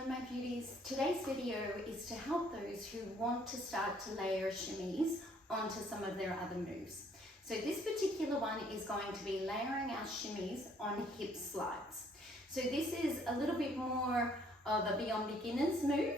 Hello my beauties. Today's video is to help those who want to start to layer shimmies onto some of their other moves. So this particular one is going to be layering our shimmies on hip slides. So this is a little bit more of a beyond beginners move,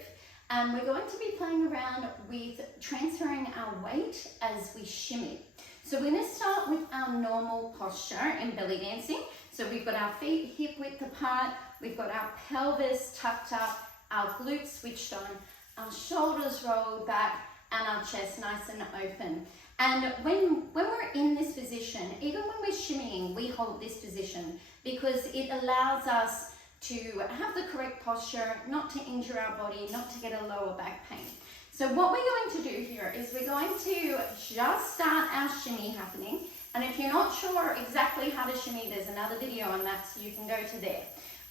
and we're going to be playing around with transferring our weight as we shimmy. So we're going to start with our normal posture in belly dancing. So we've got our feet hip width apart, we've got our pelvis tucked up, our glutes switched on, our shoulders rolled back, and our chest nice and open. And when we're in this position, even when we're shimmying, we hold this position because it allows us to have the correct posture, not to injure our body, not to get a lower back pain. So what we're going to do here is we're going to just start our shimmy happening. And if you're not sure exactly how to shimmy, there's another video on that, so you can go to there.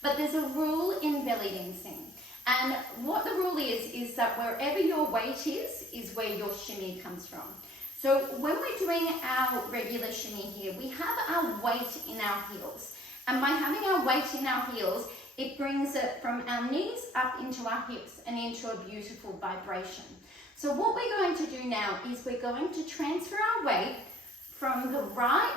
But there's a rule in belly dancing. And what the rule is that wherever your weight is where your shimmy comes from. So when we're doing our regular shimmy here, we have our weight in our heels. And by having our weight in our heels, it brings it from our knees up into our hips and into a beautiful vibration. So what we're going to do now is we're going to transfer our weight from the right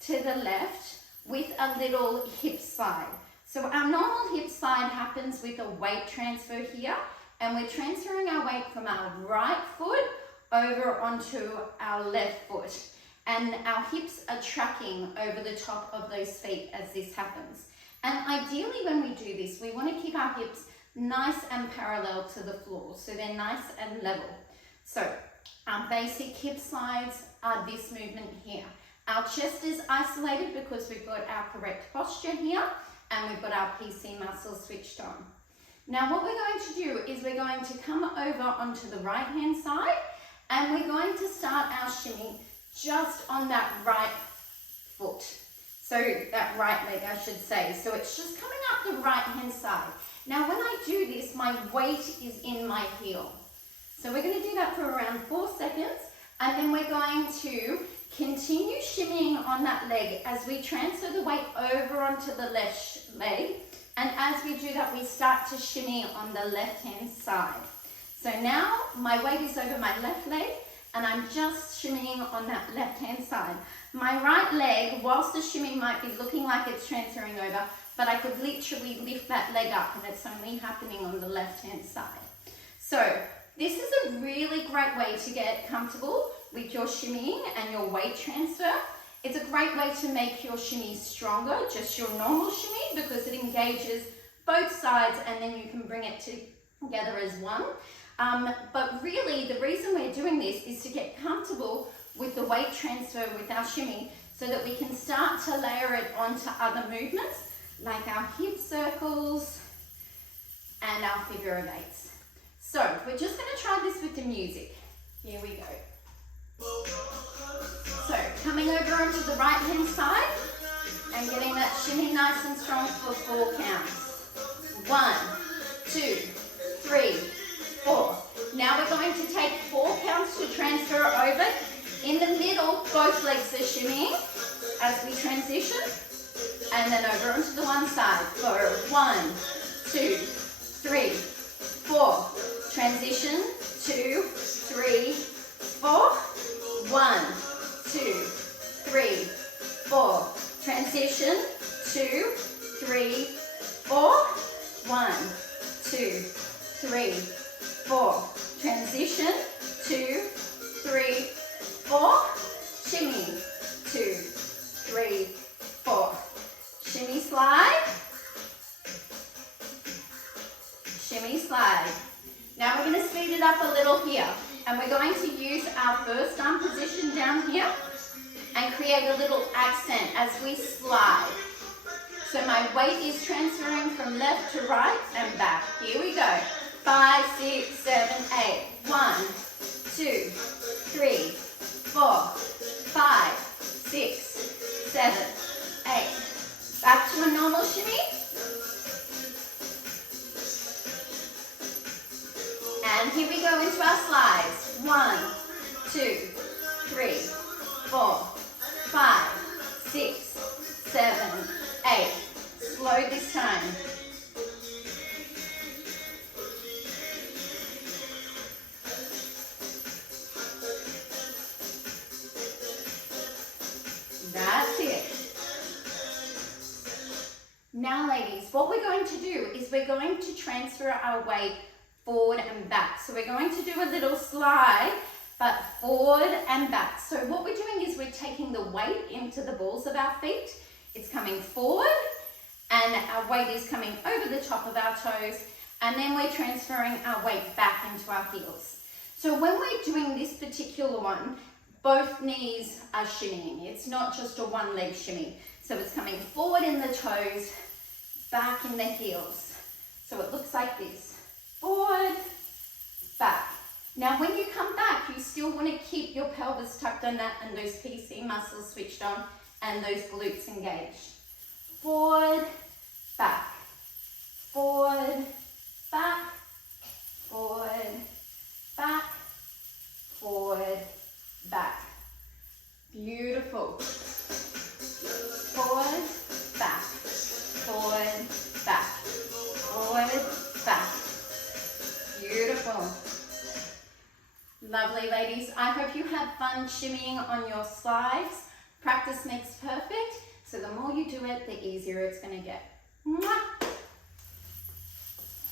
to the left with a little hip slide. So our normal hip slide happens with a weight transfer here, and we're transferring our weight from our right foot over onto our left foot. And our hips are tracking over the top of those feet as this happens. And ideally when we do this, we want to keep our hips nice and parallel to the floor, so they're nice and level. So our basic hip slides are this movement here. Our chest is isolated because we've got our correct posture here and we've got our PC muscles switched on. Now what we're going to do is we're going to come over onto the right hand side and we're going to start our shimmy just on that right foot. So that right leg, I should say. So it's just coming up the right hand side. Now when I do this, my weight is in my heel. So we're going to do that for around 4 seconds, and then we're going to continue shimmying on that leg as we transfer the weight over onto the left leg. And as we do that, we start to shimmy on the left hand side. So now my weight is over my left leg and I'm just shimmying on that left hand side. My right leg, whilst the shimmy might be looking like it's transferring over, but I could literally lift that leg up and it's only happening on the left hand side. So this is a really great way to get comfortable with your shimmying and your weight transfer. It's a great way to make your shimmy stronger, just your normal shimmy, because it engages both sides and then you can bring it together as one. But really the reason we're doing this is to get comfortable with the weight transfer with our shimmy so that we can start to layer it onto other movements like our hip circles and our figure of eights. So we're just going to try this with the music. Here we go. So coming over onto the right hand side and getting that shimmy nice and strong for 4 counts. 1, 2, 3, 4. Now we're going to take 4 counts to transfer over. In the middle, both legs are shimmying as we transition, and then over onto the one side for 1, 2, 3, 4. Transition, 2, 3, 4. 1, 2, 3, 4. Transition, 2, 3, 4. 1, 2, 3, 4. Transition, 2, 3, 4. Shimmy, 2, 3, 4. Shimmy slide. Shimmy slide. Now we're going to speed it up a little here, and we're going to use our first arm position down here and create a little accent as we slide. So my weight is transferring from left to right and back. Here we go. 5, 6, 7, 8. 1, 2, 3, 4, 5, 6, 7, 8. Back to a normal shimmy. And here we go into our slides. 1, 2, 3, 4, 5, 6, 7, 8. Slow this time. what we're going to do is we're going to transfer our weight forward and back. So we're going to do a little slide, but forward and back. So what we're doing is we're taking the weight into the balls of our feet. It's coming forward and our weight is coming over the top of our toes, and then we're transferring our weight back into our heels. So when we're doing this particular one, both knees are shimmying. It's not just a one leg shimmy. So it's coming forward in the toes, back in the heels. So it looks like this, forward, back. Now when you come back, you still want to keep your pelvis tucked under and those PC muscles switched on and those glutes engaged. Forward, back, forward, back, forward, back, forward, back. Beautiful. Forward, back, forward, back, forward, back. Beautiful. Lovely, ladies. I hope you have fun shimmying on your slides. Practice makes perfect, so the more you do it, the easier it's going to get. Mwah!